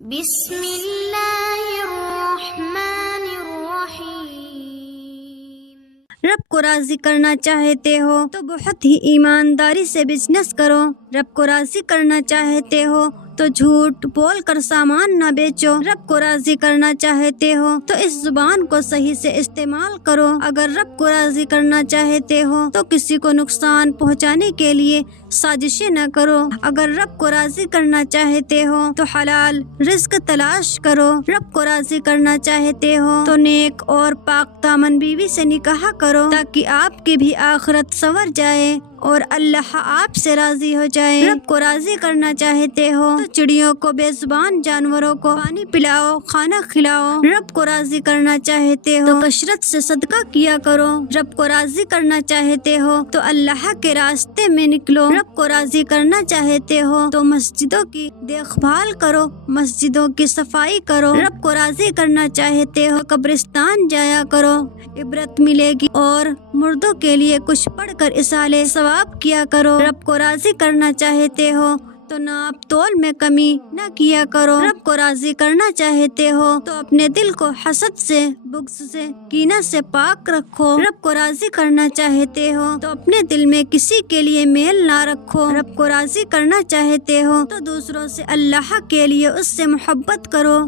بسم اللہ الرحمن الرحیم۔ رب کو راضی کرنا چاہتے ہو تو بہت ہی ایمانداری سے بزنس کرو۔ رب کو راضی کرنا چاہتے ہو تو جھوٹ بول کر سامان نہ بیچو۔ رب کو راضی کرنا چاہتے ہو تو اس زبان کو صحیح سے استعمال کرو۔ اگر رب کو راضی کرنا چاہتے ہو تو کسی کو نقصان پہنچانے کے لیے سازشیں نہ کرو۔ اگر رب کو راضی کرنا چاہتے ہو تو حلال رزق تلاش کرو۔ رب کو راضی کرنا چاہتے ہو تو نیک اور پاک دامن بیوی سے نکاح کرو تاکہ آپ کی بھی آخرت سنور جائے اور اللہ آپ سے راضی ہو جائے۔ رب کو راضی کرنا چاہتے ہو تو چڑیوں کو، بے زبان جانوروں کو پانی پلاؤ، کھانا کھلاؤ۔ رب کو راضی کرنا چاہتے ہو تو کثرت سے صدقہ کیا کرو۔ رب کو راضی کرنا چاہتے ہو تو اللہ کے راستے میں نکلو۔ رب کو راضی کرنا چاہتے ہو تو مسجدوں کی دیکھ بھال کرو، مسجدوں کی صفائی کرو۔ رب کو راضی کرنا چاہتے ہو قبرستان جایا کرو، عبرت ملے گی، اور مردوں کے لیے کچھ پڑھ کر اصالے ثواب کیا کرو۔ رب کو راضی کرنا چاہتے ہو تو ناپ تول میں کمی نہ کیا کرو۔ رب کو راضی کرنا چاہتے ہو تو اپنے دل کو حسد سے، بغض سے، کینہ سے پاک رکھو۔ رب کو راضی کرنا چاہتے ہو تو اپنے دل میں کسی کے لیے میل نہ رکھو۔ رب کو راضی کرنا چاہتے ہو تو دوسروں سے اللہ کے لیے اس سے محبت کرو۔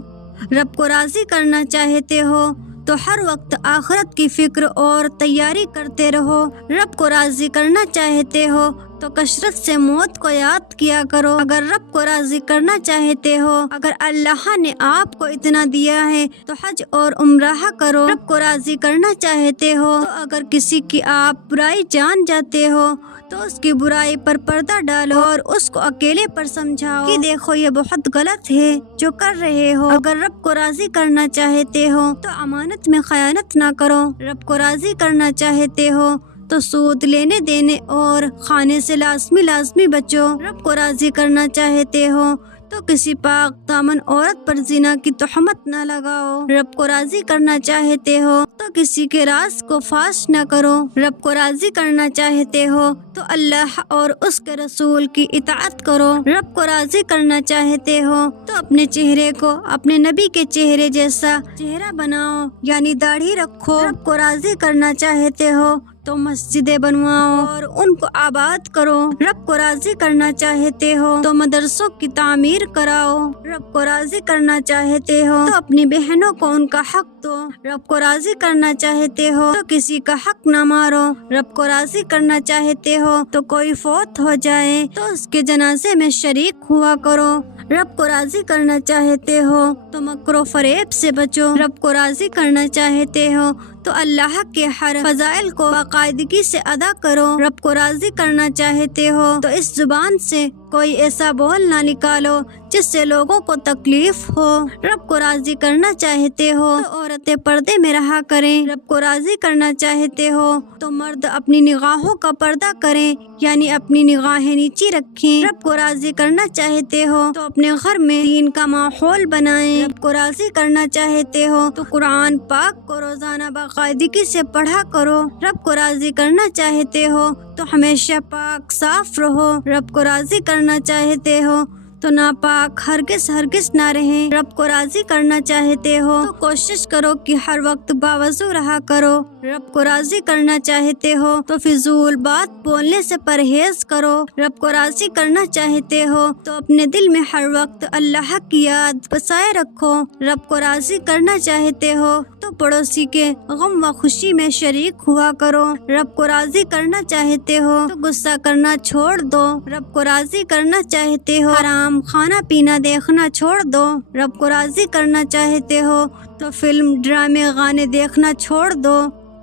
رب کو راضی کرنا چاہتے ہو تو ہر وقت آخرت کی فکر اور تیاری کرتے رہو۔ رب کو راضی کرنا چاہتے ہو تو کثرت سے موت کو یاد کیا کرو۔ اگر رب کو راضی کرنا چاہتے ہو، اگر اللہ نے آپ کو اتنا دیا ہے تو حج اور عمرہ کرو۔ رب کو راضی کرنا چاہتے ہو تو اگر کسی کی آپ برائی جان جاتے ہو تو اس کی برائی پر پردہ ڈالو اور اس کو اکیلے پر سمجھاؤ کہ دیکھو یہ بہت غلط ہے جو کر رہے ہو۔ اگر رب کو راضی کرنا چاہتے ہو تو امانت میں خیانت نہ کرو۔ رب کو راضی کرنا چاہتے ہو تو سود لینے دینے اور کھانے سے لازمی بچو۔ رب کو راضی کرنا چاہتے ہو تو کسی پاک دامن عورت پر زنا کی تہمت نہ لگاؤ۔ رب کو راضی کرنا چاہتے ہو تو کسی کے راز کو فاش نہ کرو۔ رب کو راضی کرنا چاہتے ہو تو اللہ اور اس کے رسول کی اطاعت کرو۔ رب کو راضی کرنا چاہتے ہو تو اپنے چہرے کو اپنے نبی کے چہرے جیسا چہرہ بناؤ، یعنی داڑھی رکھو۔ رب کو راضی کرنا چاہتے ہو تو مسجدیں بنواؤ اور ان کو آباد کرو۔ رب کو راضی کرنا چاہتے ہو تو مدرسوں کی تعمیر کراؤ۔ رب کو راضی کرنا چاہتے ہو تو اپنی بہنوں کو ان کا حق دو۔ رب کو راضی کرنا چاہتے ہو تو کسی کا حق نہ مارو۔ رب کو راضی کرنا چاہتے ہو تو کوئی فوت ہو جائے تو اس کے جنازے میں شریک ہوا کرو۔ رب کو راضی کرنا چاہتے ہو تو مکر و فریب سے بچو۔ رب کو راضی کرنا چاہتے ہو تو اللہ کے ہر فضائل کو باقاعدگی سے ادا کرو۔ رب کو راضی کرنا چاہتے ہو تو اس زبان سے کوئی ایسا بول نہ نکالو جس سے لوگوں کو تکلیف ہو۔ رب کو راضی کرنا چاہتے ہو تو عورتیں پردے میں رہا کریں۔ رب کو راضی کرنا چاہتے ہو تو مرد اپنی نگاہوں کا پردہ کریں، یعنی اپنی نگاہیں نیچی رکھیں۔ رب کو راضی کرنا چاہتے ہو تو اپنے گھر میں دین کا ماحول بنائیں۔ رب کو راضی کرنا چاہتے ہو تو قرآن پاک کو روزانہ باقاعدگی سے پڑھا کرو۔ رب کو راضی کرنا چاہتے ہو تو ہمیشہ پاک صاف رہو۔ رب کو راضی کرنا چاہتے ہو تو ناپاک ہرگز نہ رہیں۔ رب کو راضی کرنا چاہتے ہو تو کوشش کرو کہ ہر وقت باوضو رہا کرو۔ رب کو راضی کرنا چاہتے ہو تو فضول بات بولنے سے پرہیز کرو۔ رب کو راضی کرنا چاہتے ہو تو اپنے دل میں ہر وقت اللہ کی یاد بسائے رکھو۔ رب کو راضی کرنا چاہتے ہو تو پڑوسی کے غم و خوشی میں شریک ہوا کرو۔ رب کو راضی کرنا چاہتے ہو تو غصہ کرنا چھوڑ دو۔ رب کو راضی کرنا چاہتے ہو حرام کھانا پینا دیکھنا چھوڑ دو۔ رب کو راضی کرنا چاہتے ہو تو فلم، ڈرامے، گانے دیکھنا چھوڑ دو۔